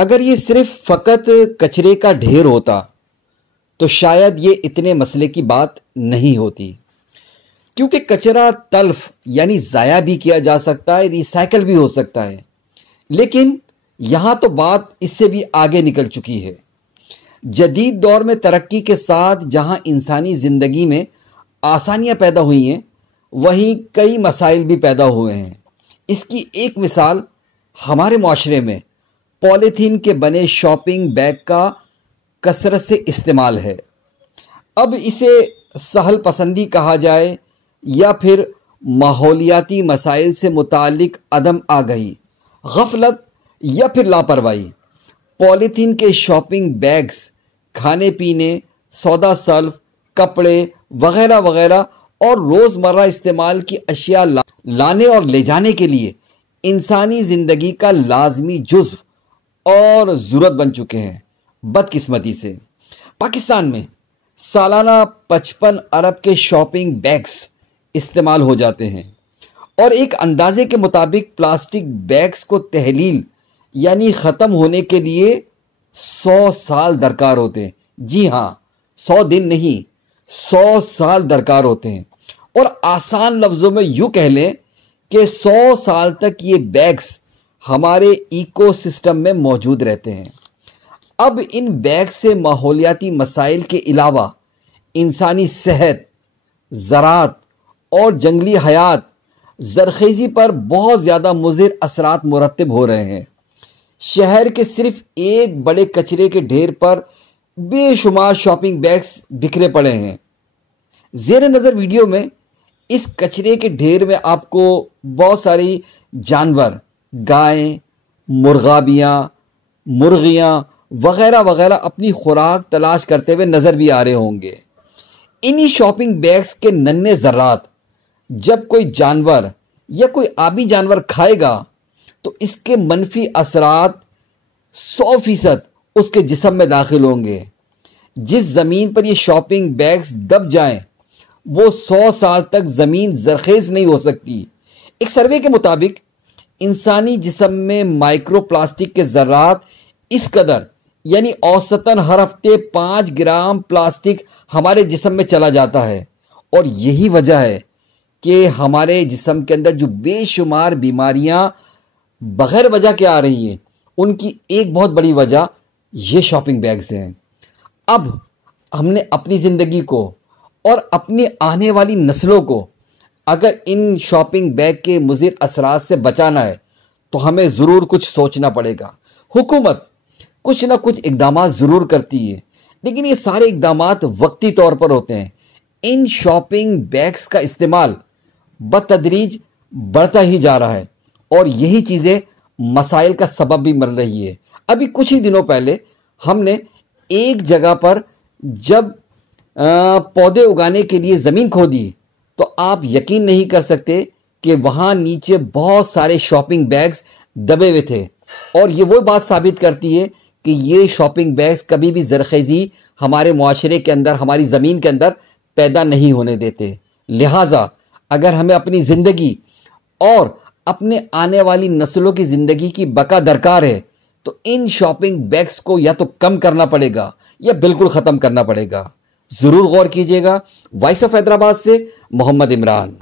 اگر یہ صرف فقط کچرے کا ڈھیر ہوتا تو شاید یہ اتنے مسئلے کی بات نہیں ہوتی، کیونکہ کچرا تلف یعنی ضائع بھی کیا جا سکتا ہے، ری سائیکل بھی ہو سکتا ہے۔ لیکن یہاں تو بات اس سے بھی آگے نکل چکی ہے۔ جدید دور میں ترقی کے ساتھ جہاں انسانی زندگی میں آسانیاں پیدا ہوئی ہیں، وہیں کئی مسائل بھی پیدا ہوئے ہیں۔ اس کی ایک مثال ہمارے معاشرے میں پولیتھین کے بنے شاپنگ بیگ کا کثرت سے استعمال ہے۔ اب اسے سہل پسندی کہا جائے یا پھر ماحولیاتی مسائل سے متعلق عدم آگہی، غفلت یا پھر لاپرواہی، پولیتھین کے شاپنگ بیگز کھانے پینے، سودا سلف، کپڑے وغیرہ وغیرہ اور روزمرہ استعمال کی اشیاء لانے اور لے جانے کے لیے انسانی زندگی کا لازمی جزو اور ضرورت بن چکے ہیں۔ بدقسمتی سے پاکستان میں سالانہ 55 ارب کے شاپنگ بیگز استعمال ہو جاتے ہیں، اور ایک اندازے کے مطابق پلاسٹک بیگز کو تحلیل یعنی ختم ہونے کے لیے 100 سال درکار ہوتے ہیں۔ جی ہاں، 100 دن نہیں، 100 سال درکار ہوتے ہیں۔ اور آسان لفظوں میں یوں کہہ لیں کہ 100 سال تک یہ بیگز ہمارے ایکو سسٹم میں موجود رہتے ہیں۔ اب ان بیگ سے ماحولیاتی مسائل کے علاوہ انسانی صحت، زراعت اور جنگلی حیات زرخیزی پر بہت زیادہ مضر اثرات مرتب ہو رہے ہیں۔ شہر کے صرف ایک بڑے کچرے کے ڈھیر پر بے شمار شاپنگ بیگز بکھرے پڑے ہیں۔ زیر نظر ویڈیو میں اس کچرے کے ڈھیر میں آپ کو بہت ساری جانور، گائیں، مرغابیاں، مرغیاں وغیرہ وغیرہ اپنی خوراک تلاش کرتے ہوئے نظر بھی آ رہے ہوں گے۔ انہی شاپنگ بیگز کے ننھے ذرات جب کوئی جانور یا کوئی آبی جانور کھائے گا تو اس کے منفی اثرات 100% اس کے جسم میں داخل ہوں گے۔ جس زمین پر یہ شاپنگ بیگز دب جائیں وہ 100 سال تک زمین زرخیز نہیں ہو سکتی۔ ایک سروے کے مطابق انسانی جسم میں مائکرو پلاسٹک کے ذرات اس قدر یعنی اوسطاً ہر ہفتے 5 گرام پلاسٹک ہمارے جسم میں چلا جاتا ہے، اور یہی وجہ ہے کہ ہمارے جسم کے اندر جو بے شمار بیماریاں بغیر وجہ کے آ رہی ہیں، ان کی ایک بہت بڑی وجہ یہ شاپنگ بیگز ہیں۔ اب ہم نے اپنی زندگی کو اور اپنی آنے والی نسلوں کو اگر ان شاپنگ بیگ کے مضر اثرات سے بچانا ہے تو ہمیں ضرور کچھ سوچنا پڑے گا۔ حکومت کچھ نہ کچھ اقدامات ضرور کرتی ہے، لیکن یہ سارے اقدامات وقتی طور پر ہوتے ہیں۔ ان شاپنگ بیگز کا استعمال بتدریج بڑھتا ہی جا رہا ہے، اور یہی چیزیں مسائل کا سبب بھی بن رہی ہے۔ ابھی کچھ ہی دنوں پہلے ہم نے ایک جگہ پر جب پودے اگانے کے لیے زمین کھودی تو آپ یقین نہیں کر سکتے کہ وہاں نیچے بہت سارے شاپنگ بیگز دبے ہوئے تھے، اور یہ وہ بات ثابت کرتی ہے کہ یہ شاپنگ بیگز کبھی بھی زرخیزی ہمارے معاشرے کے اندر، ہماری زمین کے اندر پیدا نہیں ہونے دیتے۔ لہٰذا اگر ہمیں اپنی زندگی اور اپنے آنے والی نسلوں کی زندگی کی بقا درکار ہے تو ان شاپنگ بیگز کو یا تو کم کرنا پڑے گا یا بالکل ختم کرنا پڑے گا۔ ضرور غور کیجیے گا۔ وائس آف حیدرآباد سے محمد عمران۔